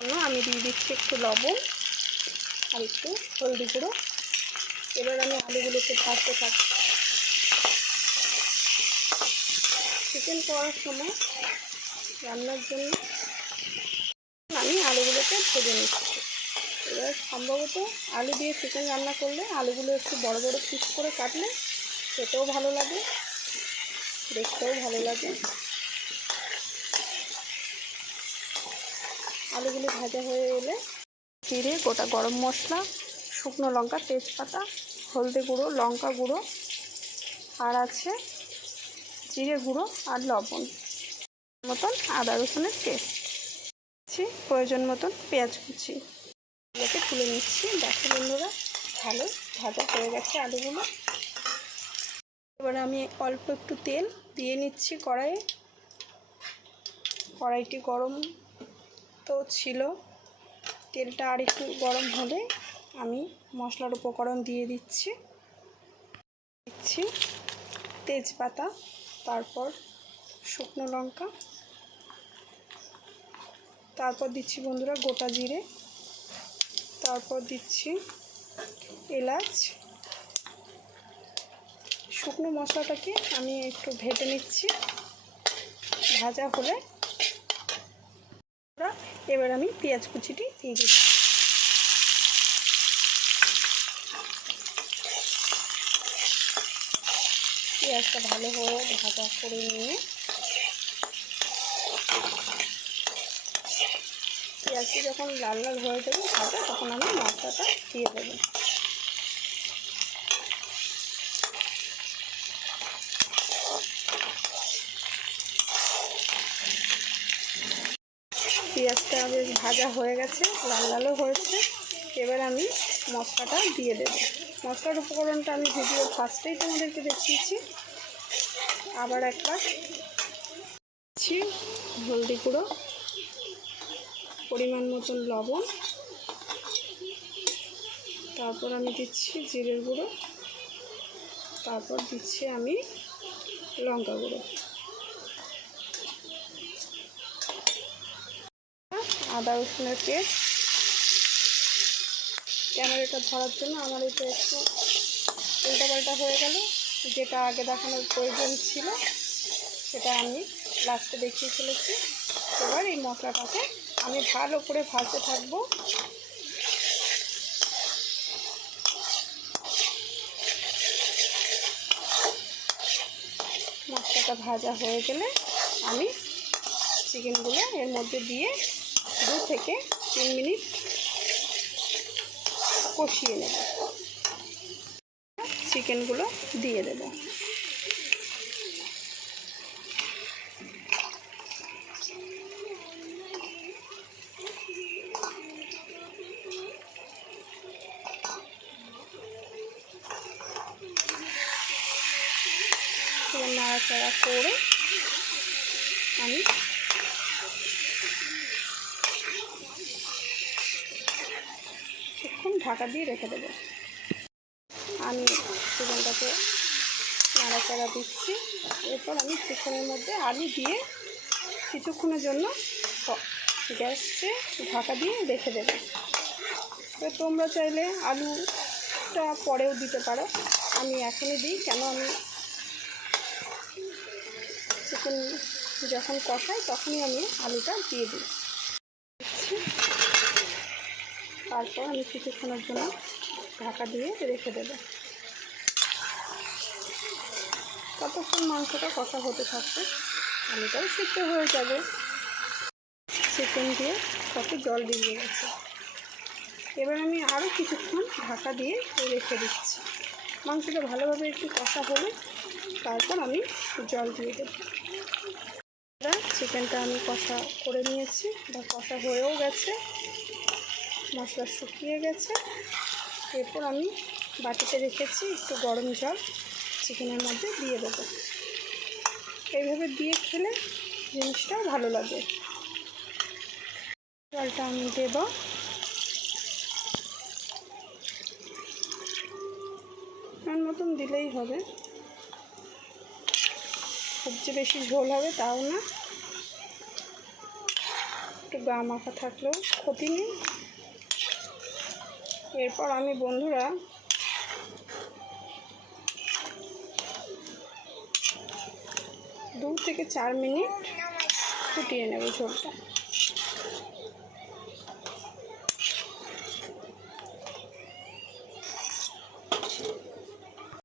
আমি দিয়ে দিচ্ছি একটু লবণ আর একটু হলদি গুঁড়ো। এবার আমি আলুগুলোকে ভাজতে থাকি। চিকেন করার সময় রান্নার জন্য আমি আলুগুলোকে ভেজে নিচ্ছি। এবার সম্ভবত আলু দিয়ে চিকেন রান্না করলে আলুগুলো একটু বড় বড় পিস করে কাটলে খেতেও ভালো লাগে, দেখতেও ভালো লাগে। আলুগুলো ভাজা হয়ে এলে জিরে, গোটা গরম মশলা, শুকনো লঙ্কা, তেজপাতা, হলদি গুঁড়ো, লঙ্কা গুঁড়ো, আর আছে জিরে গুঁড়ো আর লবণ মতন আদা রসুনের পেস্ট, প্রয়োজন মতন পেঁয়াজ কুচি, এগুলোকে তুলে নিচ্ছি। দেখো বন্ধুরা, ভালো ভাজা হয়ে গেছে আলুগুলো। এবারে আমি অল্প একটু তেল দিয়ে নিচ্ছি কড়াইয়ে। কড়াইটি গরম তো ছিল, তেলটা আর একটু গরম হলে আমি মশলার উপকরণ দিয়ে দিচ্ছি তেজপাতা, তারপর শুকনো লঙ্কা, তারপর দিচ্ছি বন্ধুরা গোটা জিরে, তারপর দিচ্ছি এলাচ। শুকনো মশলাটাকে আমি একটু ভেজে নিচ্ছি। ভাজা হলে এবার আমি পেঁয়াজ কুচিটি দিয়ে দিচ্ছি। পেঁয়াজটা ভালো করে ভাজা করে নিয়ে পেঁয়াজটি যখন লাল লাল হয়ে যাবে ভাজা, তখন আমি মশলাটা দিয়ে দেবো। পেঁয়াজটা বেশ ভাজা হয়ে গেছে, লাল লালও হয়েছে। এবার আমি মশলাটা দিয়ে দেব। মশলার উপকরণটা আমি ভিডিও ফার্স্টেই তোমাদেরকে দেখিয়েছি। আবার একবার দিচ্ছি হলদি গুঁড়ো, পরিমাণ মতন লবণ, তারপর আমি দিচ্ছি জিরের গুঁড়ো, তারপর দিচ্ছি আমি লঙ্কা গুঁড়ো, আদা রসুনের পেস্ট। ক্যামেরাটা ধরার জন্য আমার এটা একটু উল্টাপাল্টা হয়ে গেল, যেটা আগে দেখানোর প্রয়োজন ছিল সেটা আমি লাস্টে দেখিয়ে ফেলেছি। এবার এই মশলাটাকে আমি ভালো করে ভাজতে থাকবো। মশলাটা ভাজা হয়ে গেলে আমি চিকেনগুলো এর মধ্যে দিয়ে 2 থেকে 3 মিনিট কষিয়ে নেব। চিকেনগুলো দিয়ে দেব। নাড়াচাড়া করে আমি কিছুক্ষণ ঢাকা দিয়ে রেখে দেবো। আমি চিকেনটাকে নাড়াচাড়া দিচ্ছি। এরপর আমি চিকেনের মধ্যে আলু দিয়ে কিছুক্ষণের জন্য গ্যাসে ঢাকা দিয়ে রেখে দেবো। তো তোমরা চাইলে আলুটা পরেও দিতে পারো, আমি এখনই দিই। কেন আমি চিকেন যখন কষাই তখনই আমি আলুটা দিয়ে দিই। তারপর আমি কিছুক্ষণের জন্য ঢাকা দিয়ে রেখে দেবো। ততক্ষণ মাংসটা কষা হতে থাকবে, আলুটাও সিদ্ধ হয়ে যাবে। চিকেন দিয়ে কত জল বেরিয়ে গেছে। এবার আমি আরও কিছুক্ষণ ঢাকা দিয়ে রেখে দিচ্ছি। মাংসটা ভালোভাবে একটু কষা হলে তারপর আমি জল দিয়ে দেব। চিকেনটা আমি কষা করে নিয়েছি, বা কষা হয়েও গেছে, মশলা শুকিয়ে গেছে। এরপর আমি বাটিতে রেখেছি একটু গরম জল চিকেনের মধ্যে দিয়ে দেবো। এইভাবে দিয়ে খেলে জিনিসটাও ভালো লাগে। জলটা আমি দেব। আমার মতন দিলেই হবে, খুব যে বেশি ঝোল হবে তাও না। একটু গা মাখা থাকলেও ক্ষতি নেই। এরপর আমি বন্ধুরা 2 থেকে 4 মিনিট ফুটিয়ে নেব ঝোলটা।